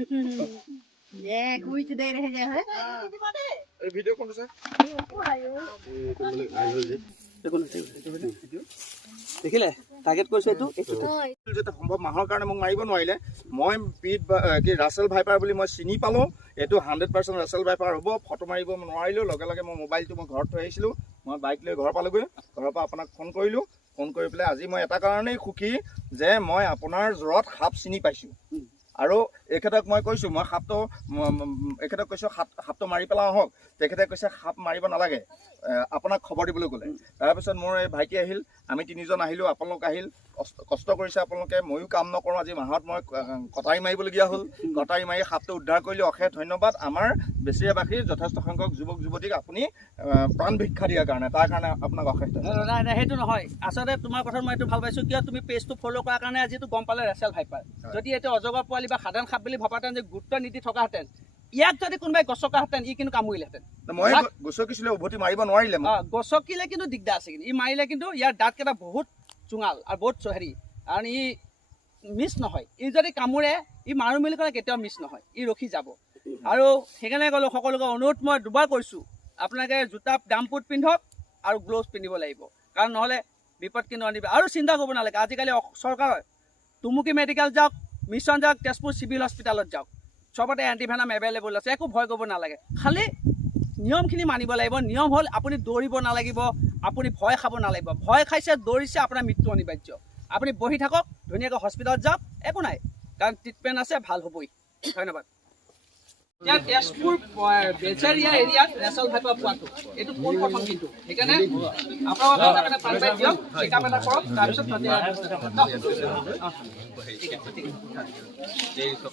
Kuwi today reh ja hai. এই video কোনটো sir দেখিলে টাৰ্গেট কৰিছে এইটো যেটা সম্ভৱ মাহৰ কাৰণে মোক মাৰিব নোৱাৰিলে মই পিট কি ৰাছেল ভাইপাৰ বুলি মই চিনি পালোঁ এইটো 100% ৰাছেল ভাইপাৰ হ'ব ফটো মাৰিব নোৱাৰিলোঁ লগে লগে মই মোবাইলটো মই ঘৰত থৈ আহিছিলোঁ মই বাইক লৈ ঘৰ পালোগৈ ঘৰৰ পৰা আপোনাক ফোন কৰিলোঁ ফোন কৰি পেলাই আজি মই এটা কাৰণেই সুখী যে মই আপোনাৰ জ্বৰত সাপ চিনি পাইছোঁ আৰু এখেতক মই কৈছোঁ মই সাপটো এখেতক কৈছোঁ সাপটো মাৰি পেলাওঁ আহক তেখেতে কৈছে সাপ মাৰিব নালাগে আপোনাক খবৰ দিবলৈ ক'লে তাৰপিছত মোৰ এই ভাইটি আহিল আমি তিনিজন আহিলোঁ আপোনালোক আহিল কষ্ট কৰিছে আপোনালোকে ময়ো কাম নকৰোঁ আজি মাহত মই কটাৰী মাৰিবলগীয়া হ'ল কটাৰী মাৰি সাপটো উদ্ধাৰ কৰিলোঁ অশেষ ধন্যবাদ আমাৰ বেছিয়াবাসীৰ যথেষ্ট সংখ্যক যুৱক যুৱতীক আপুনি প্ৰাণ ভিক্ষা দিয়াৰ কাৰণে তাৰ কাৰণে আপোনাক অশেষ নাই নাই সেইটো নহয় আচলতে তোমাৰ কথাত মই এইটো ভাল পাইছোঁ কিয় তুমি পেজটো ফ'ল' কৰাৰ কাৰণে আজিতো গম পালে ৰাছেল ভাইপাৰ যদি এইটো অজগৰ পোৱালি বা সাধাৰণ সাপ বুলি ভবাহেঁতেন যে গুৰুত্ব নিদি থকাহেঁতেন ইয়াক যদি কোনোবাই গছকাহেঁতেন ই কিন্তু কামুৰিলেহেঁতেন মই গছকিছিলে উভতি মাৰিব নোৱাৰিলে গছকিলে কিন্তু দিগদাৰ আছে কিন্তু ই মাৰিলে কিন্তু ইয়াৰ দাঁতকেইটা বহুত চুঙাল আৰু বহুত হেৰি কাৰণ ই মিছ নহয় ই যদি কামোৰে ই মাৰো মেলি ক'লে কেতিয়াও মিছ নহয় ই ৰখি যাব আৰু সেইকাৰণে ক'লোঁ সকলোকে অনুৰোধ মই দুবাৰ কৰিছোঁ আপোনালোকে জোতা ডাম্পুট পিন্ধক আৰু গ্ল'ভছ পিন্ধিব লাগিব কাৰণ নহ'লে বিপদ কিন্তু আনিব আৰু চিন্তা কৰিব নালাগে আজিকালি চৰকাৰ টুমুকি মেডিকেল যাওক মিছন যাওক তেজপুৰ চিভিল হস্পিটেলত যাওক চবতে এণ্টিভেনাম এভেইলেবল আছে একো ভয় কৰিব নালাগে খালি নিয়মখিনি মানিব লাগিব নিয়ম হ'ল আপুনি দৌৰিব নালাগিব আপুনি ভয় খাব নালাগিব ভয় খাইছে দৌৰিছে আপোনাৰ মৃত্যু অনিবাৰ্য আপুনি বহি থাকক ধুনীয়াকৈ হস্পিটেলত যাওক একো নাই কাৰণ ট্ৰিটমেণ্ট আছে ভাল হ'বই ধন্যবাদ এতিয়া তেজপুৰ বেজেৰিয়া এৰিয়াত ৰাছেল ভাইপাৰ পোৱাটো এইটো পোন প্ৰথম কিন্তু সেইকাৰণে আপোনালোকে পাণ পাই দিয়ক চেকআপ এটা কৰক তাৰপিছত